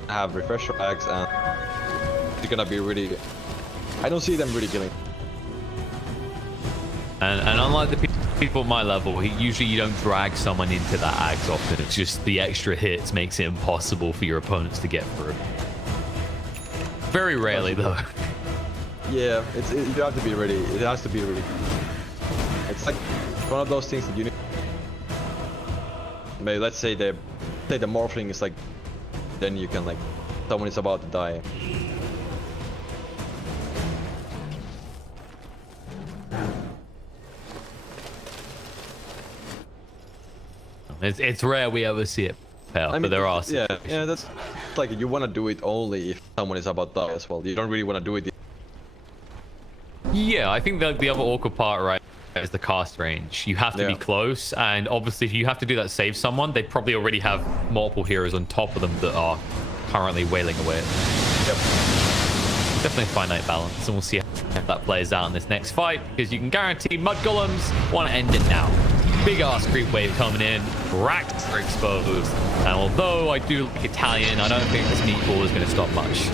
have refresher Ags and they're gonna be really... I don't see them really killing. And unlike the people at my level, usually you don't drag someone into that Ags often. It's just the extra hits makes it impossible for your opponents to get through. Very rarely though. Yeah, you have to be ready. It has to be ready. It's like one of those things that you need. Maybe let's say the morphling is like, then you can like, someone is about to die. It's rare we ever see it fail, but there are. Yeah, that's like you want to do it only if someone is about to die as well. You don't really want to do it. Yeah, I think the other awkward part, right, is the cast range. You have to be close, and obviously if you have to do that save someone, they probably already have multiple heroes on top of them that are currently wailing away. Yep. Definitely a finite balance, and we'll see how that plays out in this next fight, because you can guarantee Mudgolems want to end it now. Big ass creep wave coming in, racks are exposed, and although I do like Italian, I don't think this meatball is going to stop much.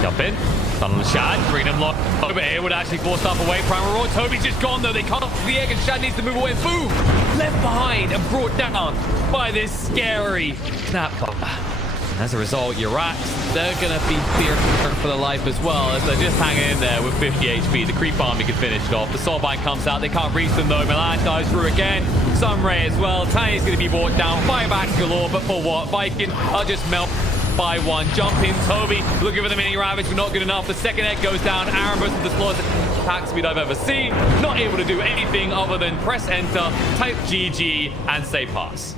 Jump in. On the Shad, Freedom Lock over here would actually force stuff away. Primal Roar, Toby's just gone though. They cut off the egg and Shad needs to move away. Boom! Left behind and brought down by this scary Snapbot. As a result, your rats, they're gonna be feared for their life as well as they're just hanging in there with 50 HP. The creep army can finish it off. The Soulbind comes out, they can't reach them though. Milan dives through again. Sunray as well. Tiny's gonna be brought down. Firebacks galore, but for what? Viking are just melt by one. Jump in, Toby looking for the mini ravage, but not good enough. The second egg goes down. Aaron versus the slowest attack speed I've ever seen. Not able to do anything other than press enter, type GG, and say pass.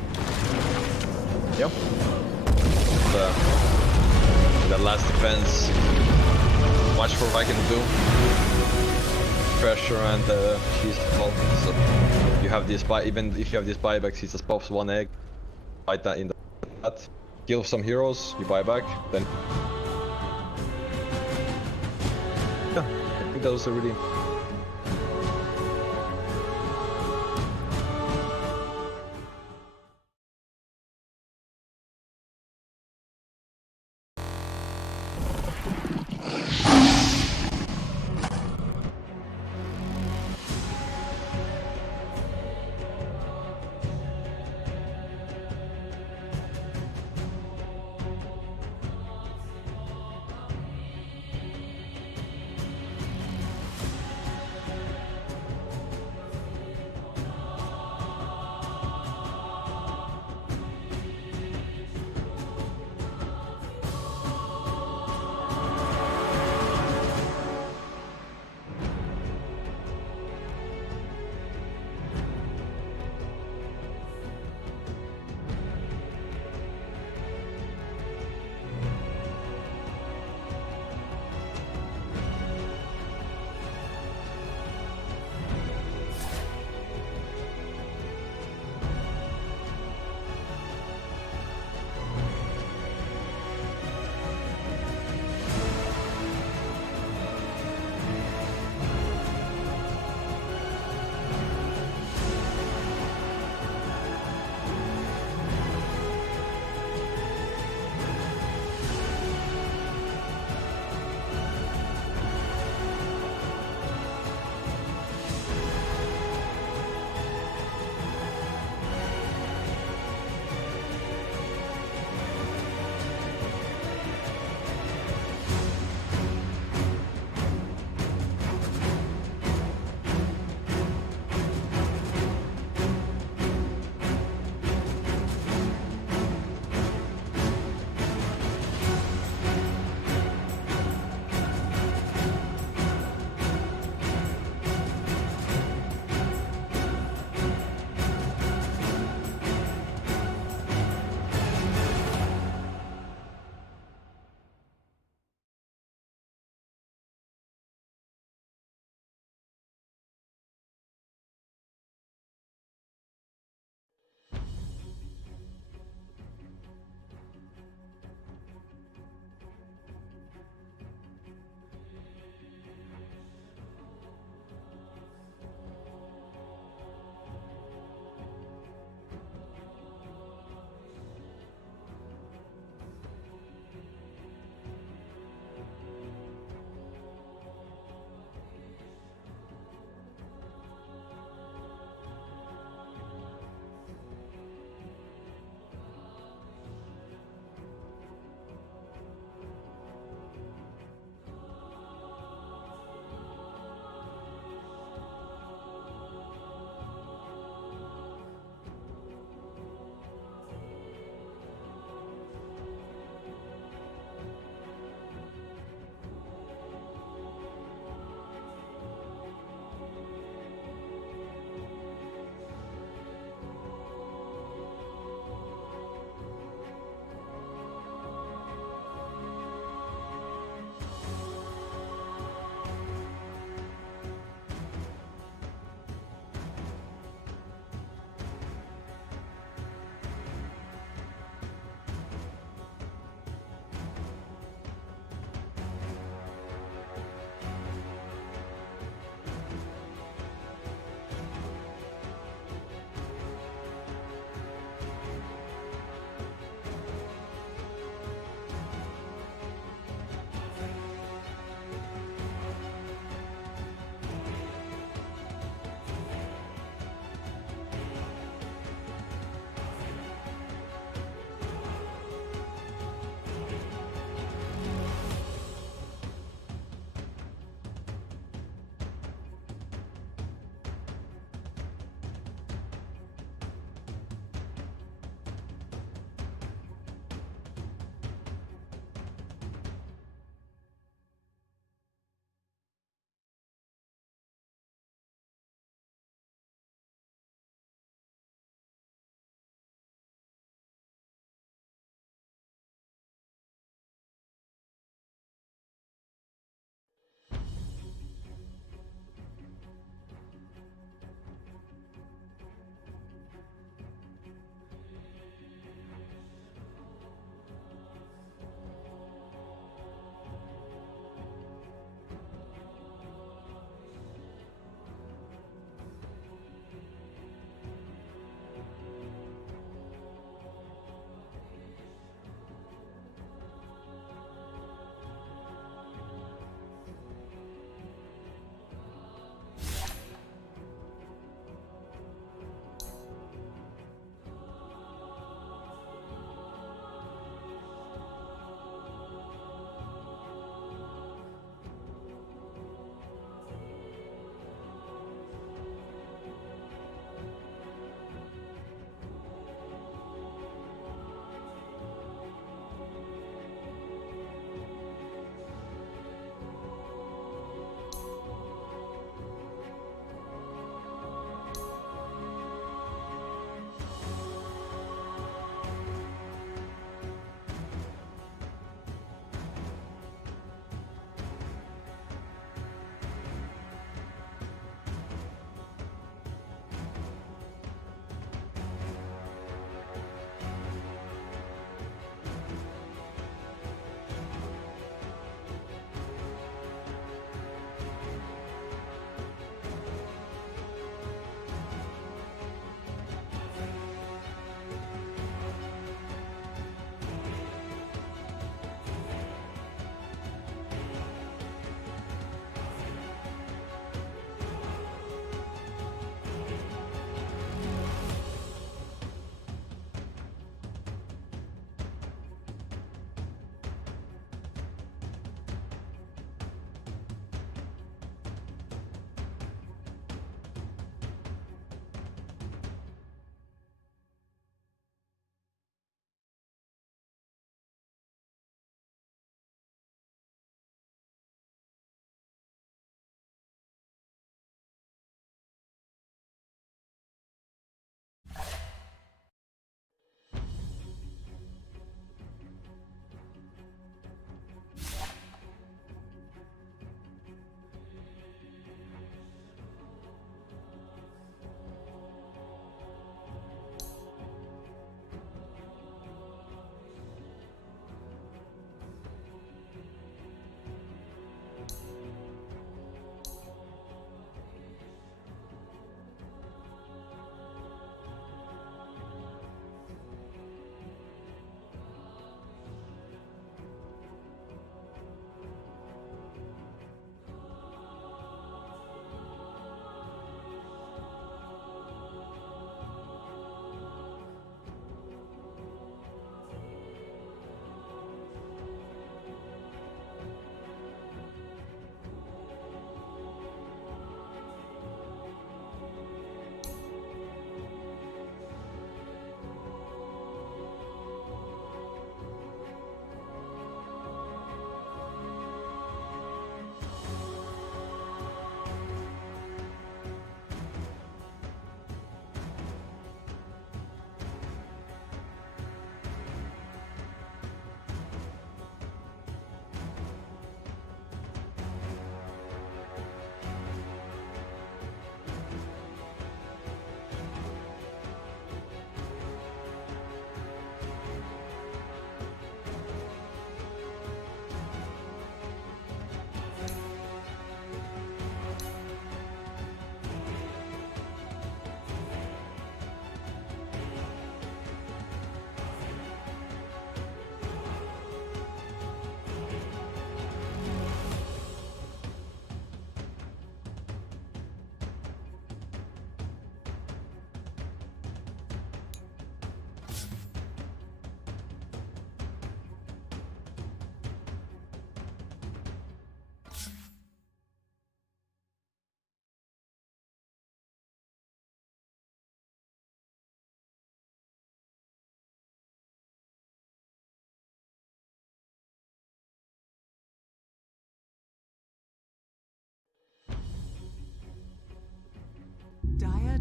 Yep. That last defense. Watch for what I can do. Pressure and she's well, so you have this buy. Even if you have this buybacks, he just pops one egg. Fight that in the chat. Kill some heroes, you buy back, then Yeah, I think that was a really.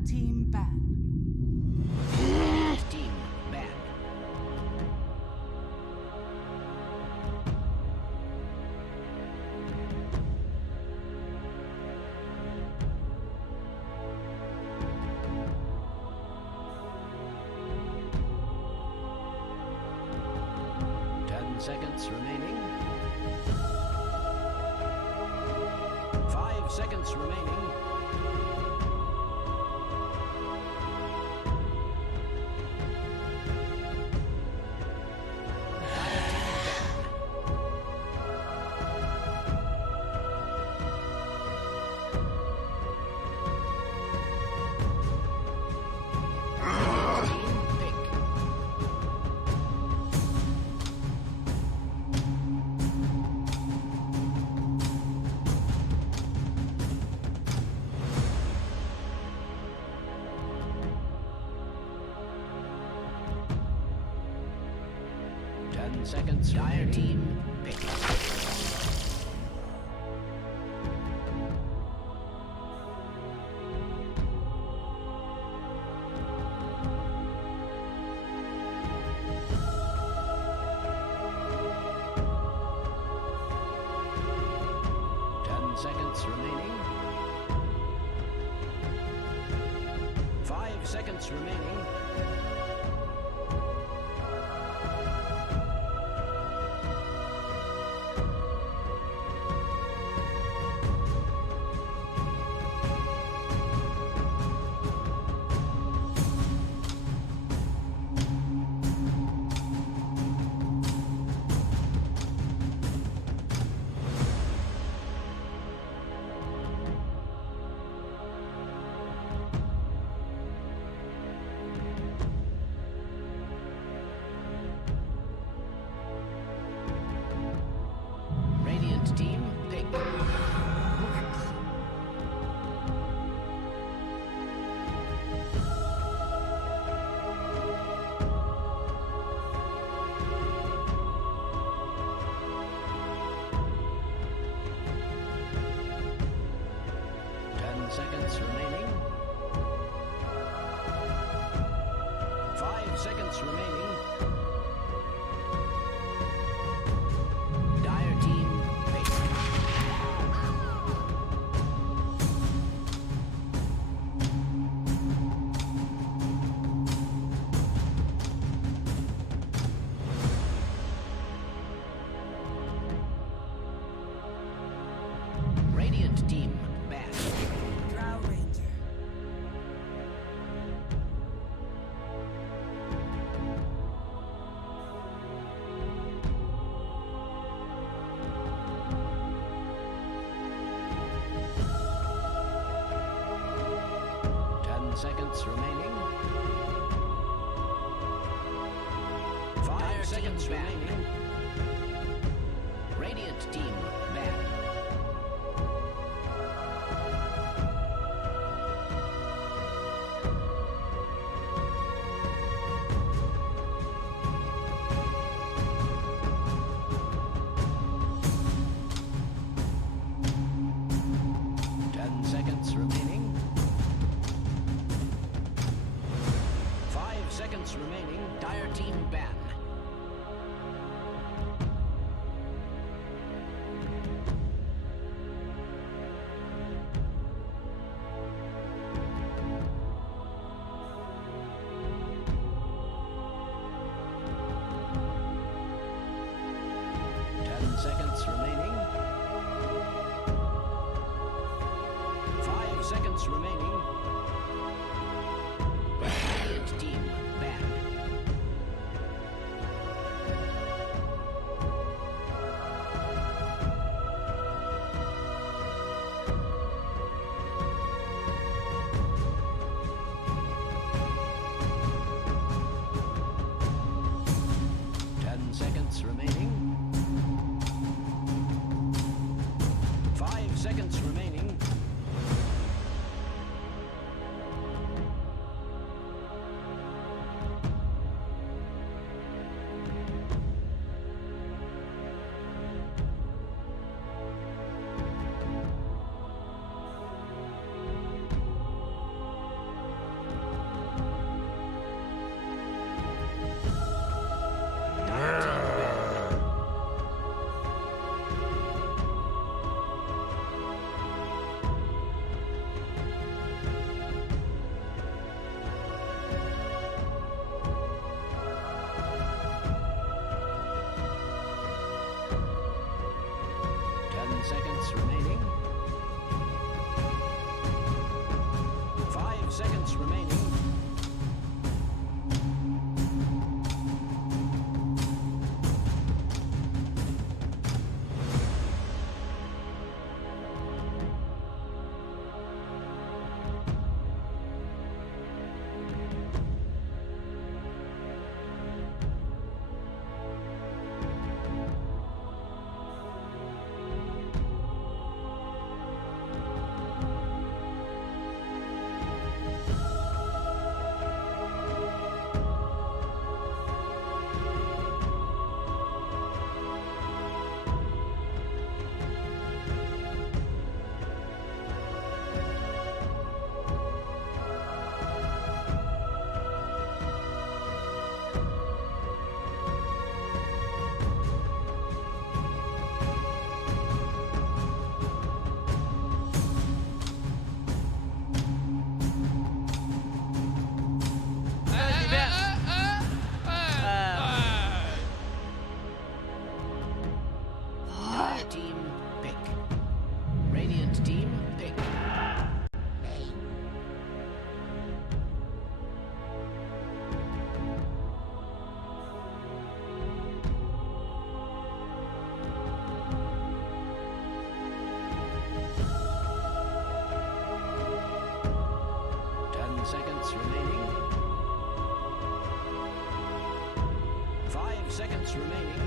team ban. Team ban. Seconds remaining. 5 seconds remaining. Seconds. Dire team pick. Seconds remaining. 5 seconds remaining. Team pick. 10 seconds remaining. 5 seconds remaining. Dire team pick. Radiant team back. Drow Ranger. Seconds remaining. 5 seconds remaining. Radiant team back. Seconds remaining. 5 seconds remaining. Dire team ban. Seconds remaining. 5 seconds remaining. Radiant team back. Seconds remaining. 5 seconds remaining. seconds remaining. 5 seconds remaining. Dire team pick. Radiant team pick. 10 seconds remaining. 5 seconds remaining.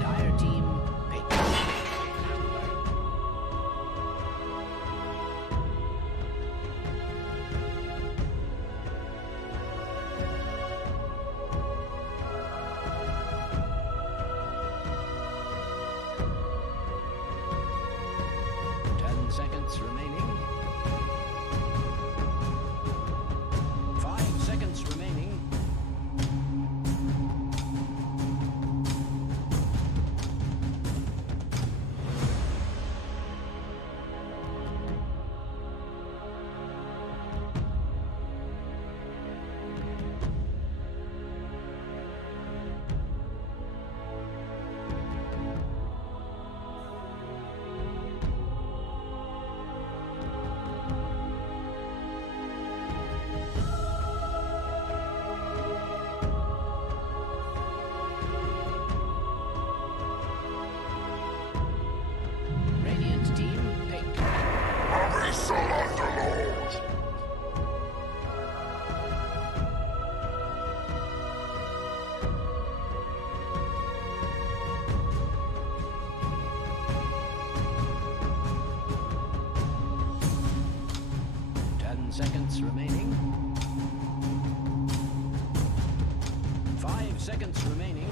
Dire team pick. Seconds remaining. 5 seconds remaining. Radiant team pick. Seconds remaining. 5 seconds remaining.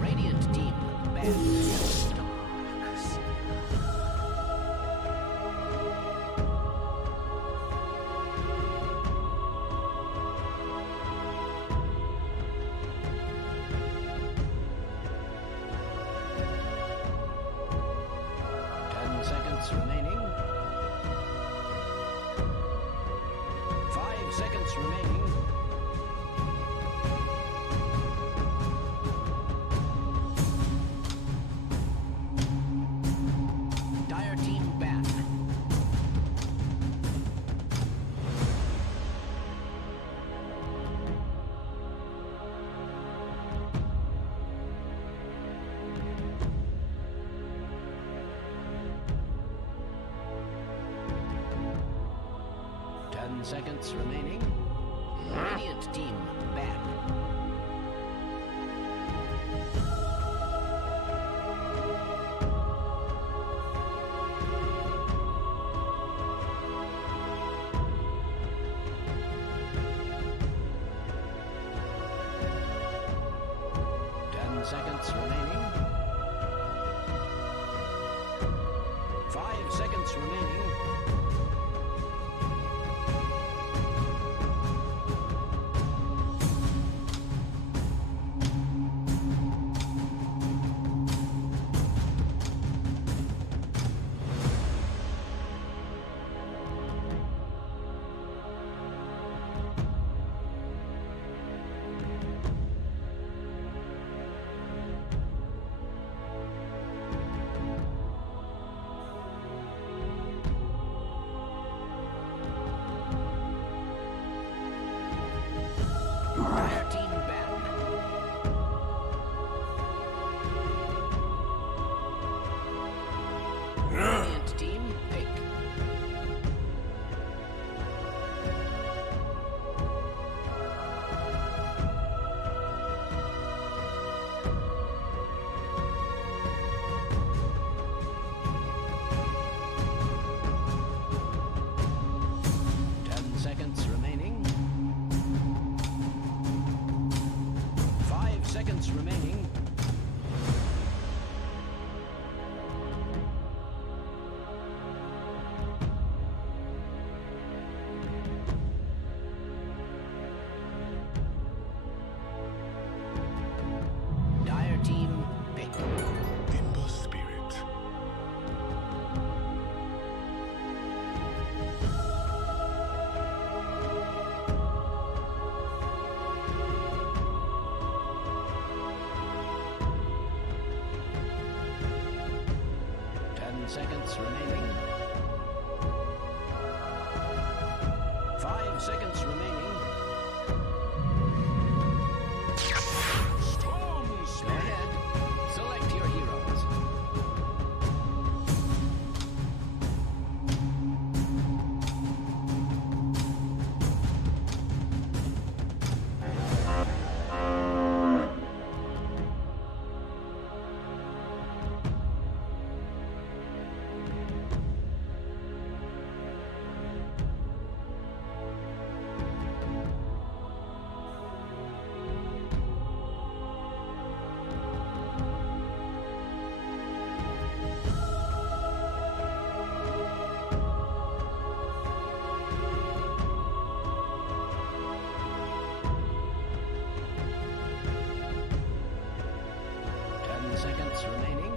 Radiant team banned. seconds remaining. Radiant team back. Seconds remaining. 5 seconds remaining. Dire team back. Radiant team pick. Seconds remaining. 5 seconds remaining. Dire team pick. In the spirit. Seconds remaining. 5 seconds remaining. Go ahead. Select your heroes. Seconds remaining.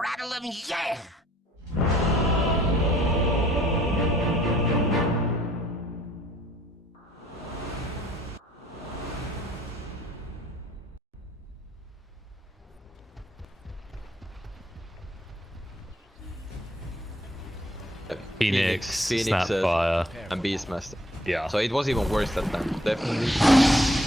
Rattle 'em, yeah! Phoenix, Phoenix, Snapfire. and Beastmaster. Yeah. So it was even worse that time, definitely.